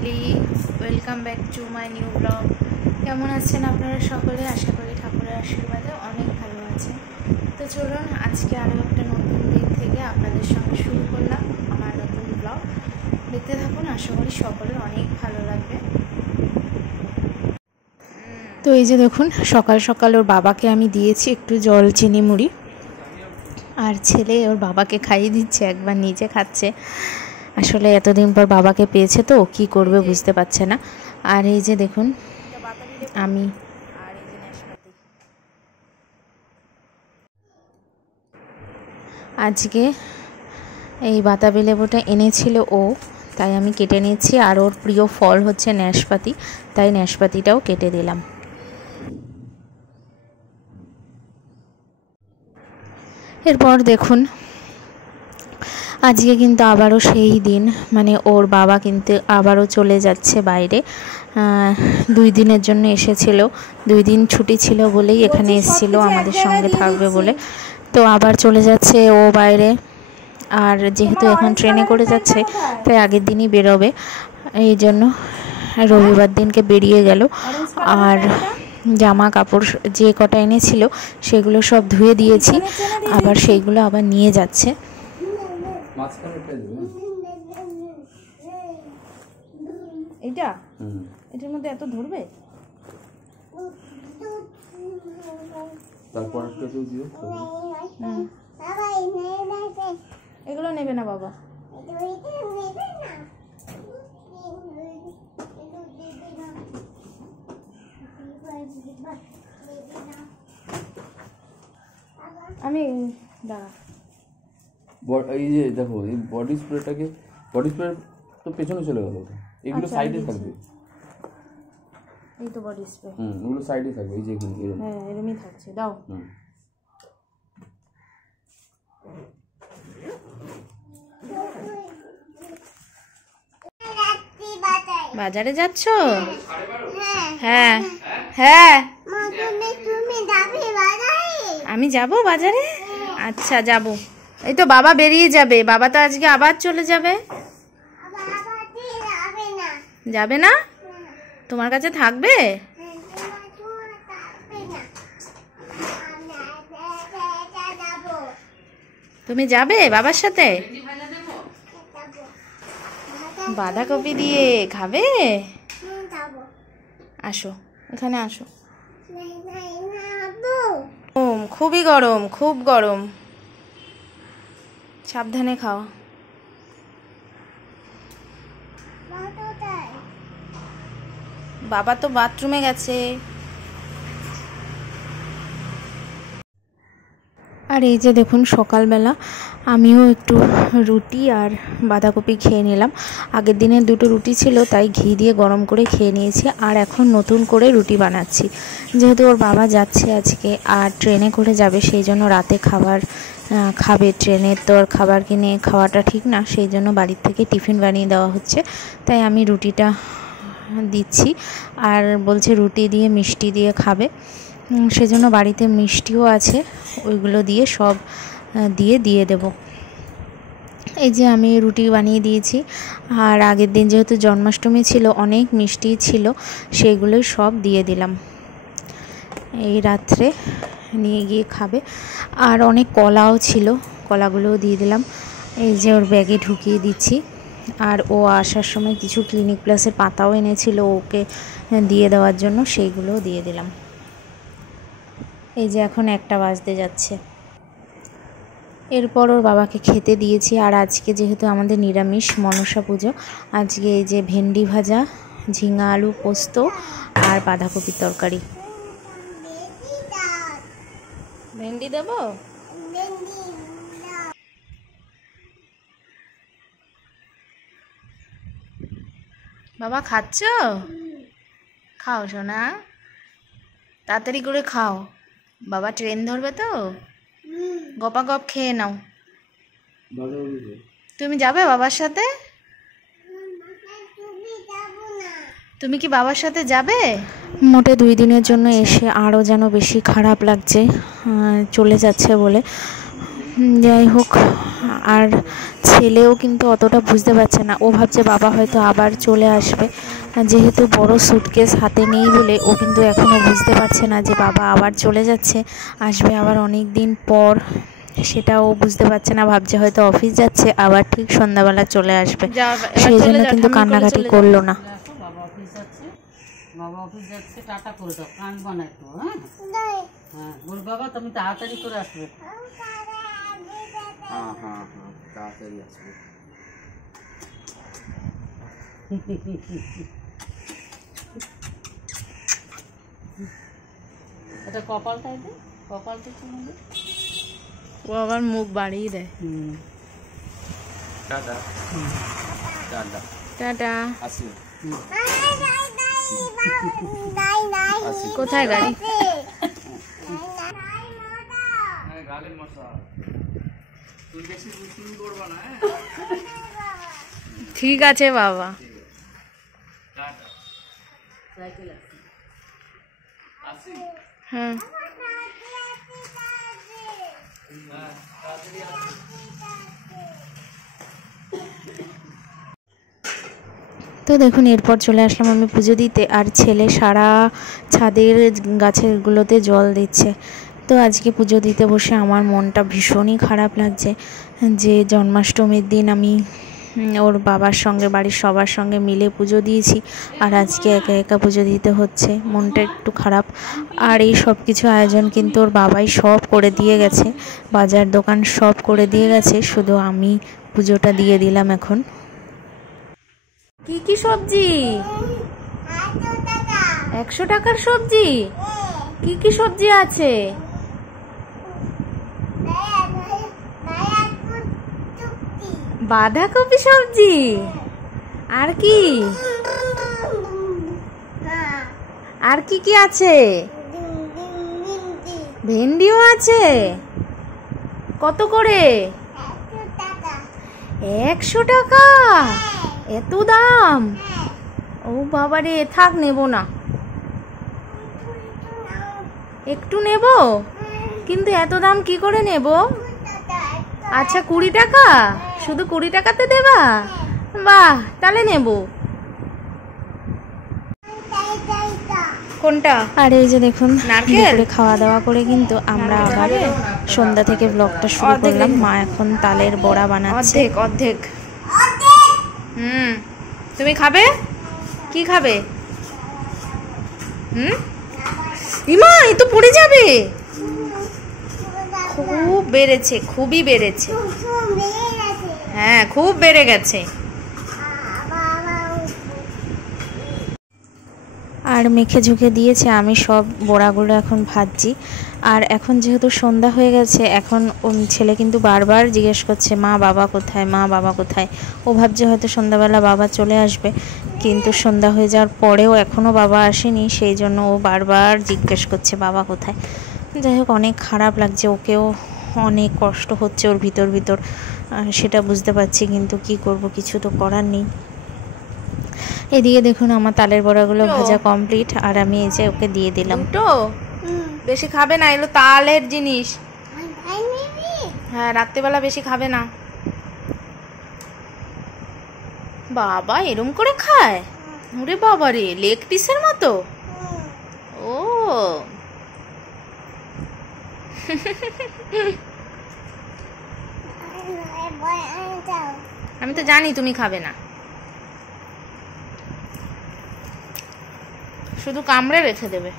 Family, welcome back to my new blog. কেমন আছেন আপনারা সকলে? আশা করি ঠাকুরের আশীর্বাদে অনেক ভালো আছে। তো চলুন আজকে আরও একটা নতুন দিন থেকে আপনাদের সঙ্গে শুরু করলাম আমার নতুন ব্লগ। দেখতে থাকুন, আশা করি সকলের অনেক ভালো লাগবে। তো এই যে দেখুন, সকাল সকাল ওর বাবাকে আমি দিয়েছি একটু জল, চিনি, মুড়ি, আর ছেলে ওর বাবাকে খাইয়ে দিচ্ছে, একবার নিজে খাচ্ছে। আসলে এতদিন পর বাবাকে পেয়েছে তো কি করবে বুঝতে পারছে না। আর এই যে দেখুন আমি আজকে এই বাতাবি লেবুটা এনেছিল ও, তাই আমি কেটে নিচ্ছি। আর ওর প্রিয় ফল হচ্ছে নাশপাতি, তাই নাশপাতিটাও কেটে দিলাম। এরপর দেখুন আজকে কিন্তু আবারও সেই দিন, মানে ওর বাবা কিন্তু আবারও চলে যাচ্ছে বাইরে। 2 দিনের জন্য এসেছিল, 2 দিন ছুটি ছিল বলেই এখানে এসেছিল আমাদের সঙ্গে থাকবে বলে। তো আবার চলে যাচ্ছে ও বাইরে। আর যেহেতু এখন ট্রেনে করে যাচ্ছে তাই আগের দিনই বেরোবে, এই জন্য রবিবার দিনকে বেরিয়ে গেল। আর জামা কাপড় যে কটা এনেছিল সেগুলো সব ধুয়ে দিয়েছি, আবার সেইগুলো আবার নিয়ে যাচ্ছে। এটা এটার মধ্যে এত ধরবে, তারপর এগুলো নেবে না বাবা। আমি দাঁড়া, এই যে দেখো এই বডি স্প্রেটাকে, বডি স্প্রে তো পেছনে চলে গেল, এগুলো সাইডে থাকবে। এই তো বডি স্প্রে, এগুলো সাইডে থাকবে, এই যে এরকম। হ্যাঁ এরকমই থাকছে, দাও। বাজারে যাচ্ছ? হ্যাঁ হ্যাঁ আমি যাব বাজারে। আচ্ছা যাব। এই তো বাবা বেরিয়ে যাবে, বাবা তো আজকে আবার চলে যাবে। যাবে না? তোমার কাছে থাকবে? তুমি যাবে বাবার সাথে? বাঁধাকপি দিয়ে খাবে? আসো এখানে আসো। খুবই গরম, খুব গরম, সাবধানে খাও। বাবা তো বাথরুমে গেছে। আর এই যে দেখুন সকালবেলা আমিও একটু রুটি আর বাঁধাকপি খেয়ে নিলাম। আগের দিনের 2টো রুটি ছিল, তাই ঘি দিয়ে গরম করে খেয়ে নিয়েছি। আর এখন নতুন করে রুটি বানাচ্ছি, যেহেতু ওর বাবা যাচ্ছে আজকে আর ট্রেনে করে যাবে, সেই জন্য রাতে খাবার খাবে। ট্রেনের তো আর খাবার কিনে খাওয়াটা ঠিক না, সেই জন্য বাড়ির থেকে টিফিন বানিয়ে দেওয়া হচ্ছে। তাই আমি রুটিটা দিচ্ছি, আর বলছে রুটি দিয়ে মিষ্টি দিয়ে খাবে, সেজন্য বাড়িতে মিষ্টিও আছে, ওইগুলো দিয়ে সব দিয়ে দেব। এই যে আমি রুটি বানিয়ে দিয়েছি। আর আগের দিন যেহেতু জন্মাষ্টমী ছিল, অনেক মিষ্টি ছিল, সেইগুলোই সব দিয়ে দিলাম। এই রাত্রে নিয়ে গিয়ে খাবে। আর অনেক কলাও ছিল, কলাগুলোও দিয়ে দিলাম। এই যে ওর ব্যাগে ঢুকিয়ে দিচ্ছি। আর ও আসার সময় কিছু ক্লিনিক প্লাসের পাতাও এনেছিল ওকে দিয়ে দেওয়ার জন্য, সেইগুলোও দিয়ে দিলাম। এই যে এখন 1টা বাজতে যাচ্ছে। এরপর ওর বাবাকে খেতে দিয়েছি। আর আজকে যেহেতু আমাদের নিরামিষ মনসা পুজো, আজকে এই যে ভেন্ডি ভাজা, ঝিঙা আলু পোস্ত আর বাঁধাকপির তরকারি। ভেন্ডি দেব? বাবা খাচ্ছ? খাও সোনা, তাড়াতাড়ি করে খাও, বাবা ট্রেন ধরবে তো। গপা গপ খেয়ে নাও। তুমি যাবে বাবার সাথে? তুমি কি বাবার সাথে যাবে? মোটে 2 দিনের জন্য এসে আরও যেন বেশি খারাপ লাগছে চলে যাচ্ছে বলে। যাই হোক, আর ছেলেও কিন্তু অতটা বুঝতে পারছে না, ও ভাবছে বাবা হয়তো আবার চলে আসবে, যেহেতু বড় সুটকেস হাতে নেই বলে ও কিন্তু এখনও বুঝতে পারছে না যে বাবা আবার চলে যাচ্ছে, আসবে আবার অনেক দিন পর, সেটাও বুঝতে পারছে না, ভাবছে হয়তো অফিস যাচ্ছে আবার ঠিক সন্ধ্যাবেলা চলে আসবে, সেই জন্য কিন্তু কান্নাকাটি করলো না। বাবা অফিস যাচ্ছে, টাটা করে দাও, কানবা না একটু। হ্যাঁ হ্যাঁ, বল বাবা তুমি তাড়াতাড়ি করে আসবে। হ্যাঁ হ্যাঁ হ্যাঁ, তাড়াতাড়ি আসবে। এটা কপালটাই দে, কপালটা শুনবে। ও আবার মুখ বাড়িয়ে দেয়। Tata tata tata. আসি। কোথায় গাড়ি? ঠিক আছে বাবা। হ্যাঁ তো দেখুন এরপর চলে আসলাম আমি পুজো দিতে, আর ছেলে সারা ছাদের গাছেরগুলোতে জল দিচ্ছে। তো আজকে পুজো দিতে বসে আমার মনটা ভীষণই খারাপ লাগছে যে জন্মাষ্টমীর দিন আমি ওর বাবার সঙ্গে বাড়ির সবার সঙ্গে মিলে পুজো দিয়েছি, আর আজকে একা একা পুজো দিতে হচ্ছে, মনটা একটু খারাপ। আর এই সব কিছু আয়োজন কিন্তু ওর বাবাই সব করে দিয়ে গেছে, বাজার দোকান সব করে দিয়ে গেছে, শুধু আমি পুজোটা দিয়ে দিলাম এখন। কি কি সবজি? 100 টাকার সবজি? কি কি সবজি আছে? বাঁধাকপি সবজি, আর কি আর কি কি আছে? ভেন্ডিও আছে। কত করে? 100 টাকা? এত দাম? ও বাবারে, থাক নেব না, একটু নেব, কিন্তু এত দাম কি করে নেব? আচ্ছা 20 টাকা, শুধু 20 টাকাতে দেবা? বাহ, তাহলে নেব। কোনটা? আর এই যে দেখুন নারকেল খাওয়া দাওয়া করে কিন্তু আমরা আবার সন্ধ্যা থেকে ব্লগটা শুরু করলাম। মা এখন তালের বড়া বানাচ্ছে। অর্ধেক। তুমি খাবে? কি খাবে? ইমা, এই তো পড়ে যাবে। খুব বেড়েছে, খুবই বেড়েছে। হ্যাঁ, খুব বেড়ে গেছে। আর মেখে ঝুঁকে দিয়েছে, আমি সব বড়াগুলো এখন ভাজছি। আর এখন যেহেতু সন্ধ্যা হয়ে গেছে, এখন ছেলে কিন্তু বারবার জিজ্ঞেস করছে মা বাবা কোথায়, মা বাবা কোথায়। ও ভাবছে হয়তো সন্ধ্যাবেলা বাবা চলে আসবে, কিন্তু সন্ধ্যা হয়ে যাওয়ার পরেও এখনও বাবা আসেনি, সেই জন্য ও বারবার জিজ্ঞেস করছে বাবা কোথায়। যাই হোক, অনেক খারাপ লাগছে, ওকেও অনেক কষ্ট হচ্ছে ওর ভিতর ভিতর, সেটা বুঝতে পারছি, কিন্তু কি করব, কিছু তো করার নেই। এদিকে দেখুন আমার তালের বড়াগুলো ভাজা কমপ্লিট, আর আমি এই যে ওকে দিয়ে দিলাম। তো বেশি খাবে না, এগুলো তালের জিনিস। হ্যাঁ, রাত্রেবেলা বেশি খাবে না। বাবা এরম করে খায়? ওরে বাবা রে, লেগ পিসের মতো। ও আমি তো জানি তুমি খাবে না, শুধু কামড়ে রেখে দেবে।